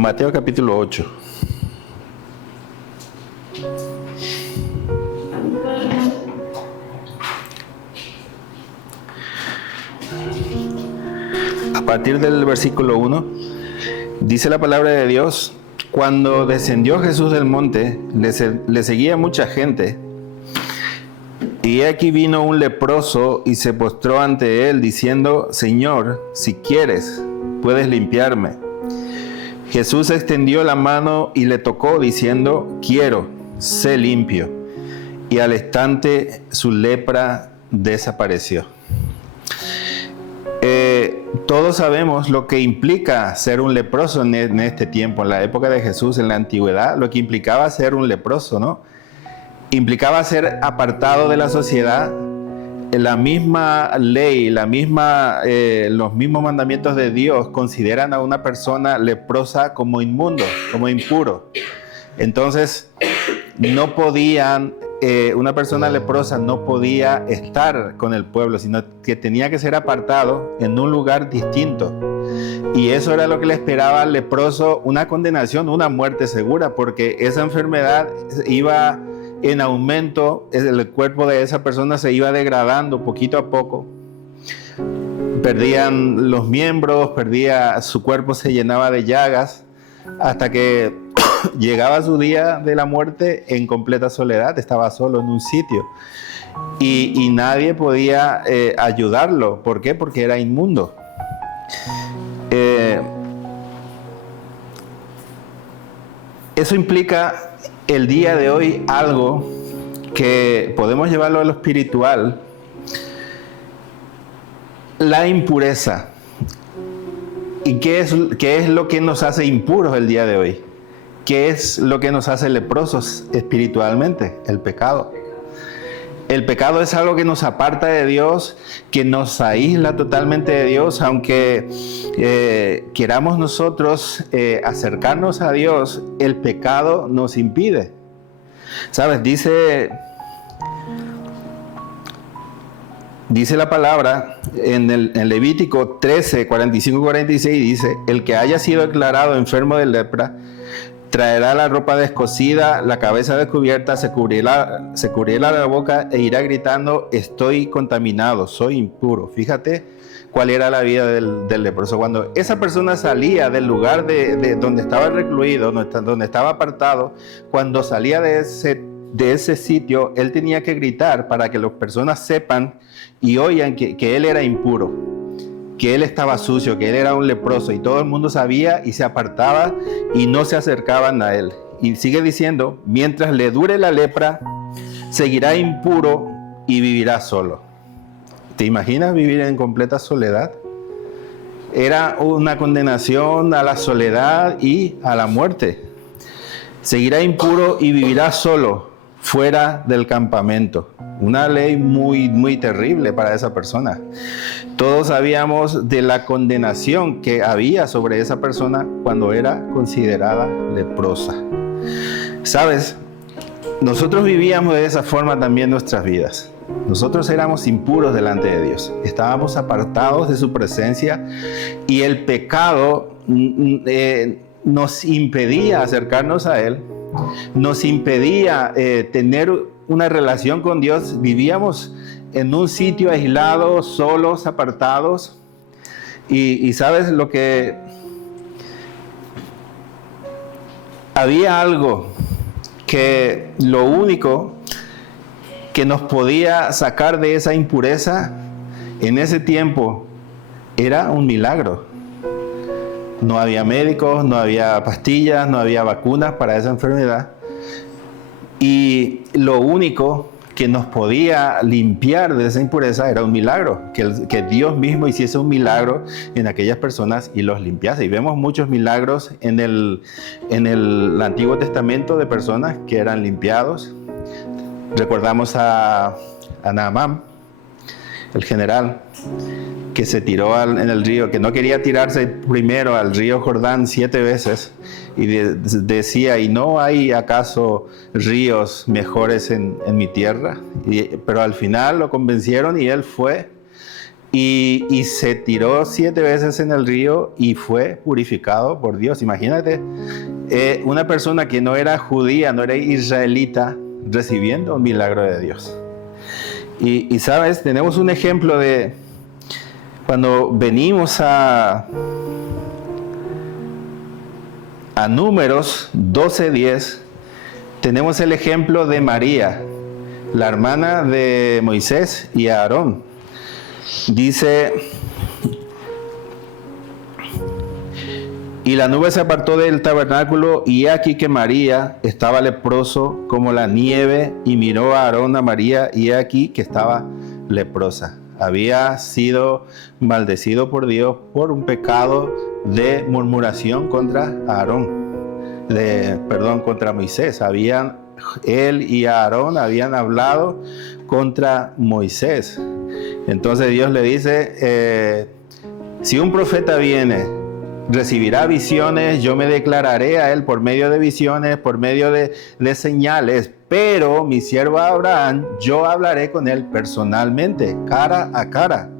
Mateo capítulo 8. A partir del versículo 1, dice la palabra de Dios: cuando descendió Jesús del monte, le seguía mucha gente. Y aquí vino un leproso y se postró ante él, diciendo: Señor, si quieres, puedes limpiarme. Jesús extendió la mano y le tocó, diciendo: quiero, sé limpio. Y al instante su lepra desapareció. Todos sabemos lo que implica ser un leproso en este tiempo, en la época de Jesús, en la antigüedad, lo que implicaba ser un leproso, ¿no? Implicaba ser apartado de la sociedad. La misma ley, los mismos mandamientos de Dios consideran a una persona leprosa como inmundo, como impuro. Entonces, no podían, una persona leprosa no podía estar con el pueblo, sino que tenía que ser apartado en un lugar distinto. Y eso era lo que le esperaba al leproso: una condenación, una muerte segura, porque esa enfermedad iba en aumento, el cuerpo de esa persona se iba degradando poquito a poco. Perdían los miembros, su cuerpo se llenaba de llagas, hasta que llegaba su día de la muerte en completa soledad. Estaba solo en un sitio y nadie podía ayudarlo. ¿Por qué? Porque era inmundo. Eso implica el día de hoy algo que podemos llevarlo a lo espiritual: la impureza. ¿Y qué es lo que nos hace impuros el día de hoy? ¿Qué es lo que nos hace leprosos espiritualmente? El pecado. El pecado es algo que nos aparta de Dios, que nos aísla totalmente de Dios. Aunque queramos nosotros acercarnos a Dios, el pecado nos impide. ¿Sabes? Dice la palabra en Levítico 13, 45 y 46, dice: el que haya sido declarado enfermo de lepra traerá la ropa descosida, la cabeza descubierta, se cubrirá la boca e irá gritando: estoy contaminado, soy impuro. Fíjate cuál era la vida del leproso. Cuando esa persona salía del lugar de donde estaba recluido, donde estaba apartado, cuando salía de ese sitio, él tenía que gritar para que las personas sepan y oigan que él era impuro, que él estaba sucio, que él era un leproso, y todo el mundo sabía y se apartaba y no se acercaban a él. Y sigue diciendo: mientras le dure la lepra, seguirá impuro y vivirá solo. ¿Te imaginas vivir en completa soledad? Era una condenación a la soledad y a la muerte. Seguirá impuro y vivirá solo, fuera del campamento. Una ley muy, muy terrible para esa persona. Todos sabíamos de la condenación que había sobre esa persona cuando era considerada leprosa. ¿Sabes? Nosotros vivíamos de esa forma también nuestras vidas. Nosotros éramos impuros delante de Dios. Estábamos apartados de su presencia y el pecado nos impedía acercarnos a Él, nos impedía tener una relación con Dios. Vivíamos en un sitio aislado, solos, apartados. Y ¿sabes lo que? Había algo que lo único que nos podía sacar de esa impureza en ese tiempo era un milagro. No había médicos, no había pastillas, no había vacunas para esa enfermedad. Y lo único que nos podía limpiar de esa impureza era un milagro, que Dios mismo hiciese un milagro en aquellas personas y los limpiase. Y vemos muchos milagros en el Antiguo Testamento de personas que eran limpiados. Recordamos a Naamán, el general, que se tiró en el río, que no quería tirarse primero al río Jordán 7 veces, y decía: ¿y no hay acaso ríos mejores en mi tierra? Pero al final lo convencieron y él fue y se tiró 7 veces en el río y fue purificado por Dios. Imagínate, una persona que no era judía, no era israelita, recibiendo un milagro de Dios. Y sabes, tenemos un ejemplo de cuando venimos a Números 12:10, tenemos el ejemplo de María, la hermana de Moisés y Aarón. Dice: y la nube se apartó del tabernáculo, y he aquí que María estaba leproso como la nieve, y miró a Aarón a María, y he aquí que estaba leprosa. Había sido maldecido por Dios por un pecado de murmuración contra contra Moisés. Él y Aarón habían hablado contra Moisés. Entonces Dios le dice, si un profeta viene, recibirá visiones, yo me declararé a él por medio de visiones, por medio de señales, pero mi siervo Abraham, yo hablaré con él personalmente, cara a cara.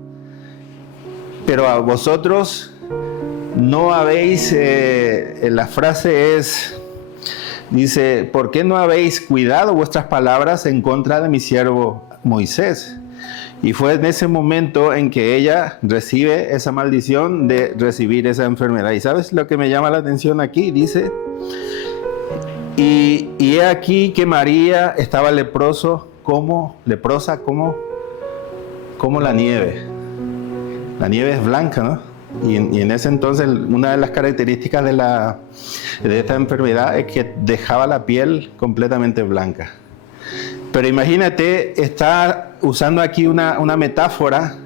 Pero a vosotros no habéis, la frase dice, ¿por qué no habéis cuidado vuestras palabras en contra de mi siervo Moisés? Y fue en ese momento en que ella recibe esa maldición de recibir esa enfermedad. ¿Y sabes lo que me llama la atención aquí? Dice, y he aquí que María estaba leprosa como la nieve. La nieve es blanca, ¿no? Y en ese entonces una de las características de esta enfermedad es que dejaba la piel completamente blanca. Pero imagínate, está usando aquí una metáfora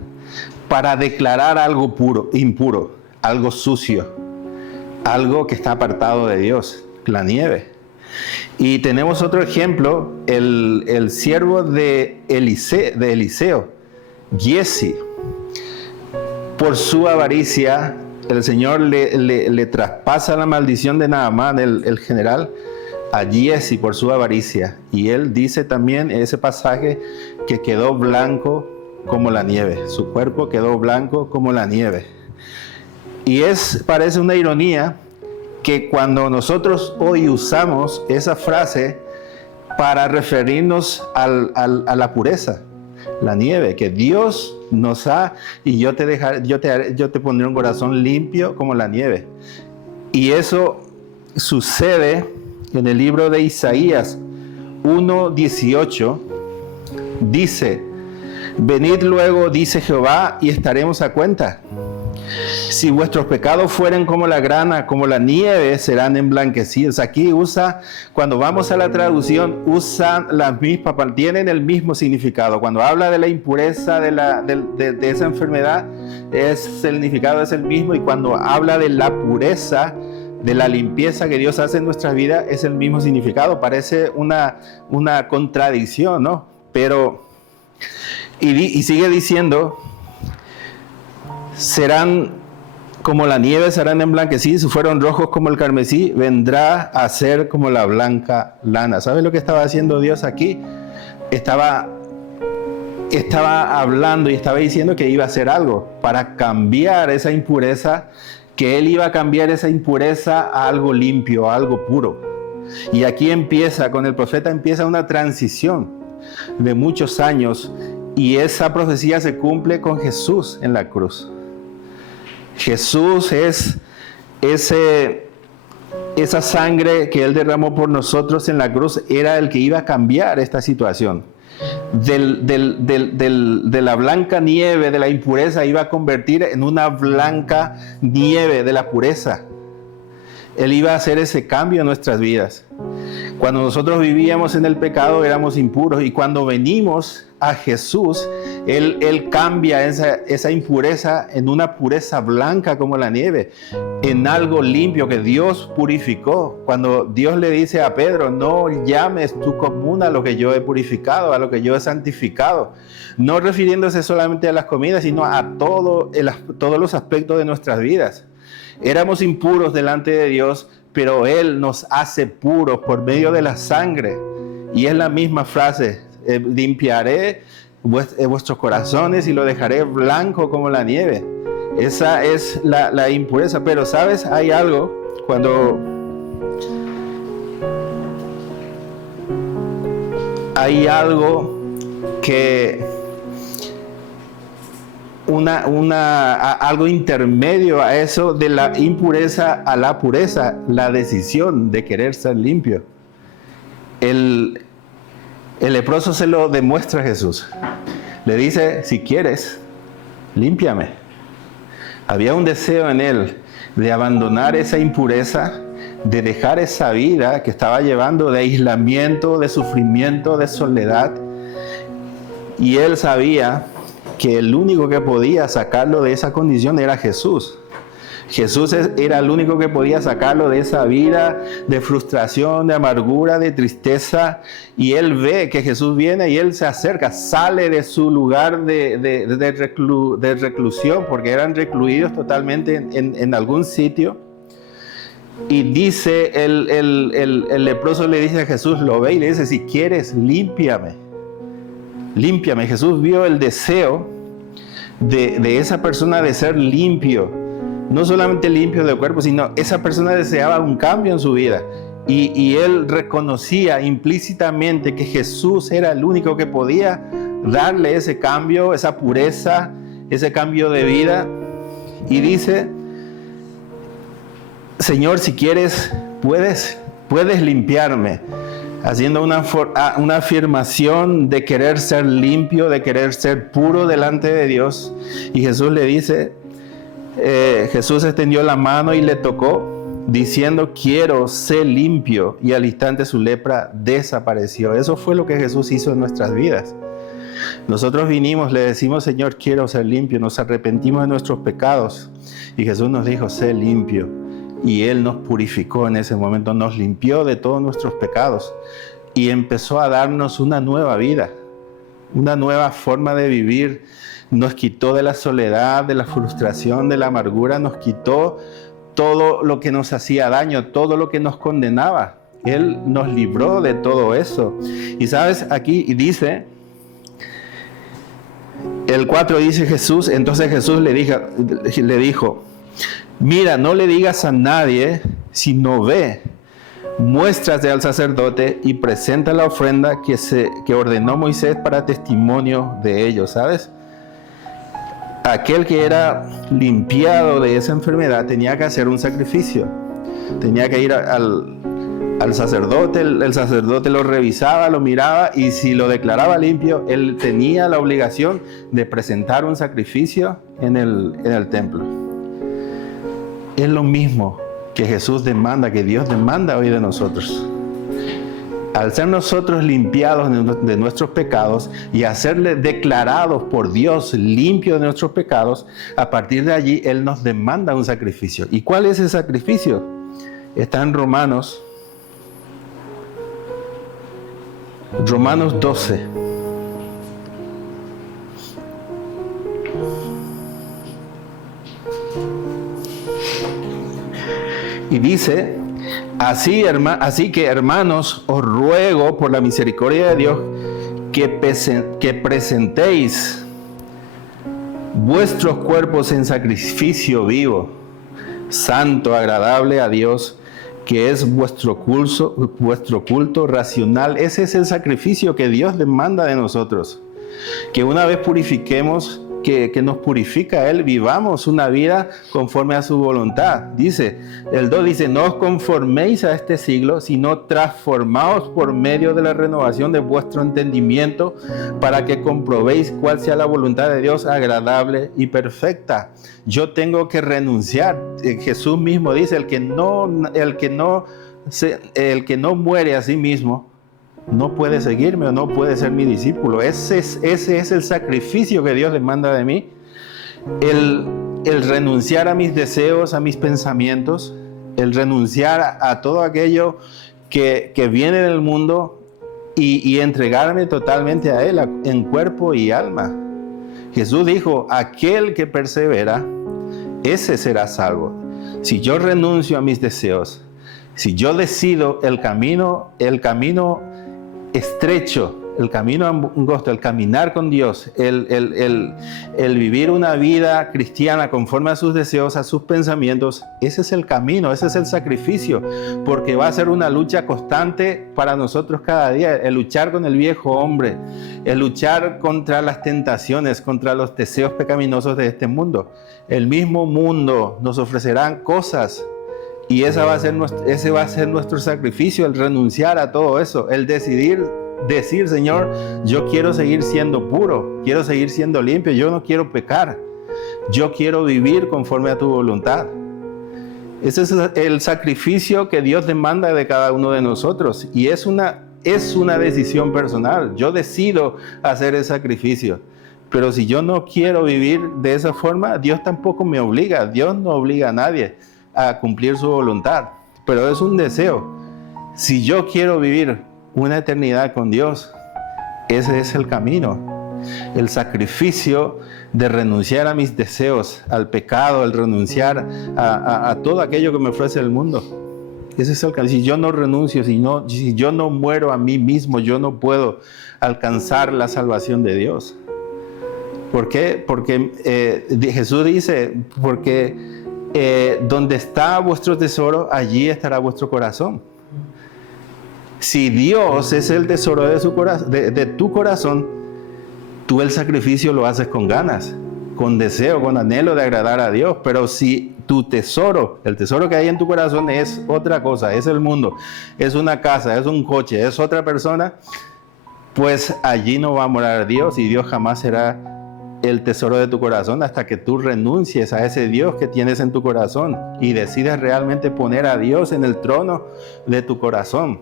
para declarar algo impuro, algo sucio, algo que está apartado de Dios, la nieve. Y tenemos otro ejemplo, el siervo de Eliseo, Giezi. Por su avaricia, el Señor le traspasa la maldición de Naamán, el general, a Giezi por su avaricia. Y él dice también en ese pasaje que quedó blanco como la nieve. Su cuerpo quedó blanco como la nieve. Y parece una ironía que cuando nosotros hoy usamos esa frase para referirnos a la pureza, la nieve, que Dios nos ha, y yo te pondré un corazón limpio como la nieve. Y eso sucede en el libro de Isaías 1:18. Dice, venid luego, dice Jehová, y estaremos a cuenta. Si vuestros pecados fueren como la grana, como la nieve, serán emblanquecidos. Aquí cuando vamos a la traducción, usan las mismas, tienen el mismo significado. Cuando habla de la impureza de esa enfermedad, el significado es el mismo. Y cuando habla de la pureza, de la limpieza que Dios hace en nuestra vida, es el mismo significado. Parece una contradicción, ¿no? Pero, y sigue diciendo, serán como la nieve, serán emblanquecidos, si fueron rojos como el carmesí, vendrá a ser como la blanca lana. ¿Sabes lo que estaba haciendo Dios aquí? Estaba hablando y estaba diciendo que iba a hacer algo para cambiar esa impureza, que Él iba a cambiar esa impureza a algo limpio, a algo puro. Y aquí con el profeta empieza una transición de muchos años, y esa profecía se cumple con Jesús en la cruz. Jesús es esa sangre que Él derramó por nosotros en la cruz, era el que iba a cambiar esta situación. De la blanca nieve de la impureza iba a convertir en una blanca nieve de la pureza. Él iba a hacer ese cambio en nuestras vidas. Cuando nosotros vivíamos en el pecado éramos impuros, y cuando venimos a Jesús, Él cambia esa impureza en una pureza blanca como la nieve, en algo limpio que Dios purificó. Cuando Dios le dice a Pedro, no llames tú común a lo que yo he purificado, a lo que yo he santificado, no refiriéndose solamente a las comidas, sino a todos los aspectos de nuestras vidas. Éramos impuros delante de Dios, pero Él nos hace puros por medio de la sangre. Y es la misma frase, limpiaré vuestros corazones y lo dejaré blanco como la nieve. Esa es la impureza. Pero ¿sabes? Hay algo cuando hay algo que algo intermedio a eso, de la impureza a la pureza, la decisión de querer ser limpio. El leproso se lo demuestra a Jesús. Le dice, si quieres, límpiame. Había un deseo en él de abandonar esa impureza, de dejar esa vida que estaba llevando de aislamiento, de sufrimiento, de soledad. Y él sabía que el único que podía sacarlo de esa condición era Jesús. Jesús era el único que podía sacarlo de esa vida de frustración, de amargura, de tristeza. Y él ve que Jesús viene y él se acerca, sale de su lugar de reclusión, porque eran recluidos totalmente en algún sitio. Y dice, el leproso le dice a Jesús, lo ve y le dice, si quieres, límpiame. Límpiame. Jesús vio el deseo de esa persona de ser limpio. No solamente limpio de cuerpo, sino esa persona deseaba un cambio en su vida. Y él reconocía implícitamente que Jesús era el único que podía darle ese cambio, esa pureza, ese cambio de vida. Y dice, Señor, si quieres, puedes limpiarme. Haciendo una afirmación de querer ser limpio, de querer ser puro delante de Dios. Y Jesús le dice, Jesús extendió la mano y le tocó, diciendo, quiero ser limpio. Y al instante su lepra desapareció. Eso fue lo que Jesús hizo en nuestras vidas. Nosotros vinimos, le decimos, Señor, quiero ser limpio. Nos arrepentimos de nuestros pecados. Y Jesús nos dijo, sé limpio. Y Él nos purificó en ese momento, nos limpió de todos nuestros pecados y empezó a darnos una nueva vida, una nueva forma de vivir. Nos quitó de la soledad, de la frustración, de la amargura, nos quitó todo lo que nos hacía daño, todo lo que nos condenaba. Él nos libró de todo eso. Y sabes, aquí dice, el 4 dice Jesús, entonces Jesús le dijo, mira, no le digas a nadie, sino ve, muéstrate al sacerdote y presenta la ofrenda que ordenó Moisés para testimonio de ellos, ¿sabes? Aquel que era limpiado de esa enfermedad tenía que hacer un sacrificio. Tenía que ir al sacerdote, el sacerdote lo revisaba, lo miraba y si lo declaraba limpio, él tenía la obligación de presentar un sacrificio en el templo. Es lo mismo que Jesús demanda, que Dios demanda hoy de nosotros. Al ser nosotros limpiados de nuestros pecados y hacerle declarados por Dios limpios de nuestros pecados, a partir de allí Él nos demanda un sacrificio. ¿Y cuál es ese sacrificio? Está en Romanos 12. Y dice, así que hermanos, os ruego por la misericordia de Dios que presentéis vuestros cuerpos en sacrificio vivo, santo, agradable a Dios, que es vuestro culto racional. Ese es el sacrificio que Dios demanda de nosotros. Que una vez purifiquemos, que nos purifica Él, vivamos una vida conforme a su voluntad. Dice, el 2 dice, no os conforméis a este siglo, sino transformaos por medio de la renovación de vuestro entendimiento, para que comprobéis cuál sea la voluntad de Dios agradable y perfecta. Yo tengo que renunciar. Jesús mismo dice, el que no muere a sí mismo, no puede seguirme o no puede ser mi discípulo. Ese es el sacrificio que Dios demanda de mí. El renunciar a mis deseos, a mis pensamientos, el renunciar a todo aquello que viene del mundo y entregarme totalmente a Él en cuerpo y alma. Jesús dijo, aquel que persevera, ese será salvo. Si yo renuncio a mis deseos, si yo decido el camino estrecho el camino angosto, el caminar con Dios, el vivir una vida cristiana conforme a sus deseos, a sus pensamientos, ese es el camino, ese es el sacrificio, porque va a ser una lucha constante para nosotros cada día, el luchar con el viejo hombre, el luchar contra las tentaciones, contra los deseos pecaminosos de este mundo. El mismo mundo nos ofrecerá cosas y ese va a ser nuestro sacrificio, el renunciar a todo eso, el decir, Señor, yo quiero seguir siendo puro, quiero seguir siendo limpio, yo no quiero pecar, yo quiero vivir conforme a tu voluntad. Ese es el sacrificio que Dios demanda de cada uno de nosotros y es una decisión personal. Yo decido hacer el sacrificio, pero si yo no quiero vivir de esa forma, Dios tampoco me obliga. Dios no obliga a nadie a cumplir su voluntad, pero es un deseo. Si yo quiero vivir una eternidad con Dios, ese es el camino, el sacrificio de renunciar a mis deseos, al pecado, el renunciar a todo aquello que me ofrece el mundo. Ese es el camino. Si yo no renuncio, si yo no muero a mí mismo, yo no puedo alcanzar la salvación de Dios. ¿Por qué? Porque Jesús dice, porque donde está vuestro tesoro, allí estará vuestro corazón. Si Dios es el tesoro de tu corazón, tú el sacrificio lo haces con ganas, con deseo, con anhelo de agradar a Dios. Pero si tu tesoro, el tesoro que hay en tu corazón es otra cosa, es el mundo, es una casa, es un coche, es otra persona, pues allí no va a morar Dios y Dios jamás será el tesoro de tu corazón hasta que tú renuncies a ese Dios que tienes en tu corazón y decidas realmente poner a Dios en el trono de tu corazón.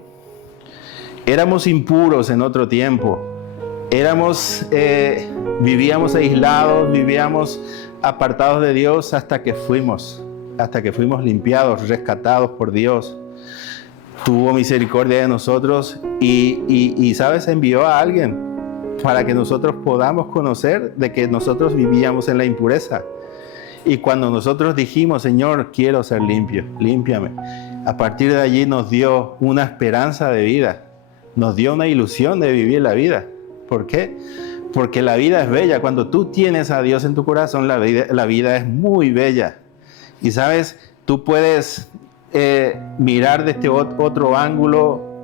Éramos impuros en otro tiempo, vivíamos aislados, vivíamos apartados de Dios hasta que fuimos limpiados, rescatados por Dios. Tuvo misericordia de nosotros y ¿sabes? Envió a alguien para que nosotros podamos conocer de que nosotros vivíamos en la impureza. Y cuando nosotros dijimos, Señor, quiero ser limpio, límpiame, a partir de allí nos dio una esperanza de vida, nos dio una ilusión de vivir la vida. ¿Por qué? Porque la vida es bella. Cuando tú tienes a Dios en tu corazón, la vida es muy bella. Y sabes, tú puedes mirar desde otro ángulo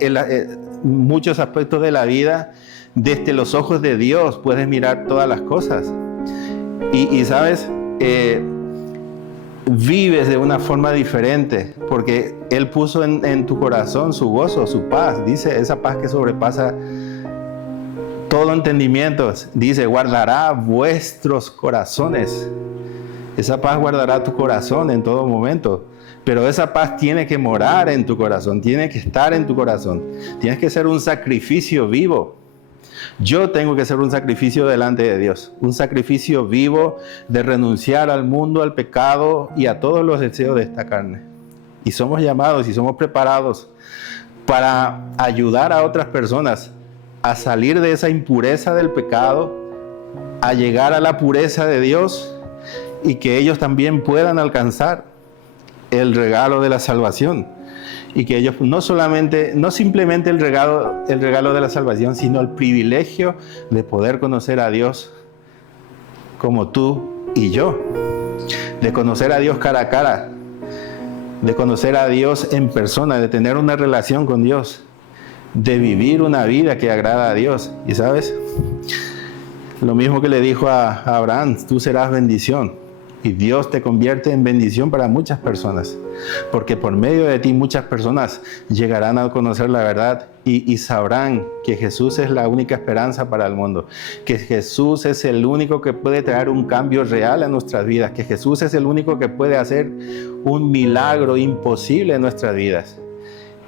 muchos aspectos de la vida. Desde los ojos de Dios puedes mirar todas las cosas. Y sabes, vives de una forma diferente, porque Él puso en tu corazón su gozo, su paz. Dice, esa paz que sobrepasa todo entendimiento. Dice, guardará vuestros corazones. Esa paz guardará tu corazón en todo momento. Pero esa paz tiene que morar en tu corazón, tiene que estar en tu corazón. Tienes que ser un sacrificio vivo. Yo tengo que ser un sacrificio delante de Dios, un sacrificio vivo de renunciar al mundo, al pecado y a todos los deseos de esta carne. Y somos llamados y somos preparados para ayudar a otras personas a salir de esa impureza del pecado, a llegar a la pureza de Dios y que ellos también puedan alcanzar el regalo de la salvación. Y que ellos no simplemente el regalo de la salvación, sino el privilegio de poder conocer a Dios como tú y yo, de conocer a Dios cara a cara, de conocer a Dios en persona, de tener una relación con Dios, de vivir una vida que agrada a Dios. Y sabes, lo mismo que le dijo a Abraham, tú serás bendición. Y Dios te convierte en bendición para muchas personas, porque por medio de ti muchas personas llegarán a conocer la verdad y sabrán que Jesús es la única esperanza para el mundo, que Jesús es el único que puede traer un cambio real a nuestras vidas, que Jesús es el único que puede hacer un milagro imposible en nuestras vidas.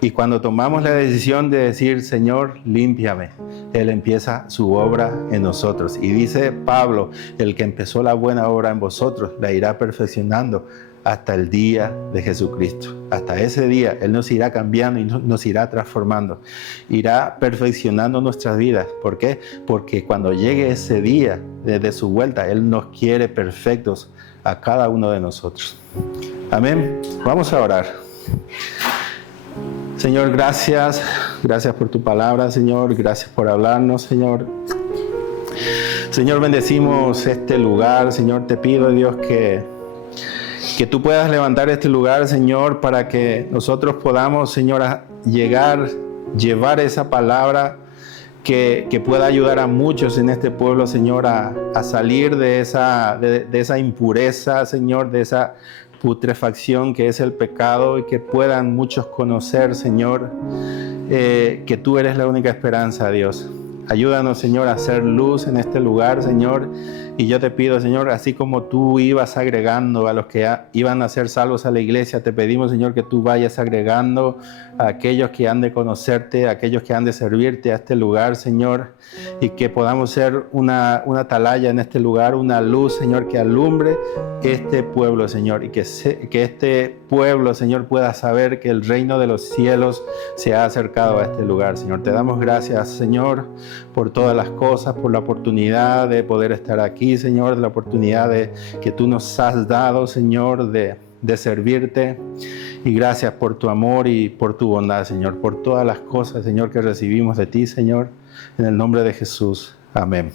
Y cuando tomamos la decisión de decir, Señor, límpiame, Él empieza su obra en nosotros. Y dice Pablo, el que empezó la buena obra en vosotros, la irá perfeccionando hasta el día de Jesucristo. Hasta ese día, Él nos irá cambiando y nos irá transformando. Irá perfeccionando nuestras vidas. ¿Por qué? Porque cuando llegue ese día de su vuelta, Él nos quiere perfectos a cada uno de nosotros. Amén. Vamos a orar. Señor, gracias Gracias por tu palabra, Señor. Gracias por hablarnos, Señor. Señor, bendecimos este lugar. Señor, te pido, Dios, que tú puedas levantar este lugar, Señor, para que nosotros podamos, Señor, llevar esa palabra que pueda ayudar a muchos en este pueblo, Señor, a salir de esa impureza, Señor, de esa putrefacción que es el pecado, y que puedan muchos conocer, Señor, que tú eres la única esperanza, Dios. Ayúdanos, Señor, a hacer luz en este lugar, Señor. Y yo te pido, Señor, así como tú ibas agregando a los que iban a ser salvos a la iglesia, te pedimos, Señor, que tú vayas agregando a aquellos que han de conocerte, a aquellos que han de servirte a este lugar, Señor, y que podamos ser una atalaya en este lugar, una luz, Señor, que alumbre este pueblo, Señor, y que este pueblo, Señor, pueda saber que el reino de los cielos se ha acercado a este lugar, Señor. Te damos gracias, Señor, por todas las cosas, por la oportunidad de poder estar aquí, Señor, de la oportunidad que tú nos has dado, Señor, de servirte. Y gracias por tu amor y por tu bondad, Señor, por todas las cosas, Señor, que recibimos de ti, Señor, en el nombre de Jesús. Amén.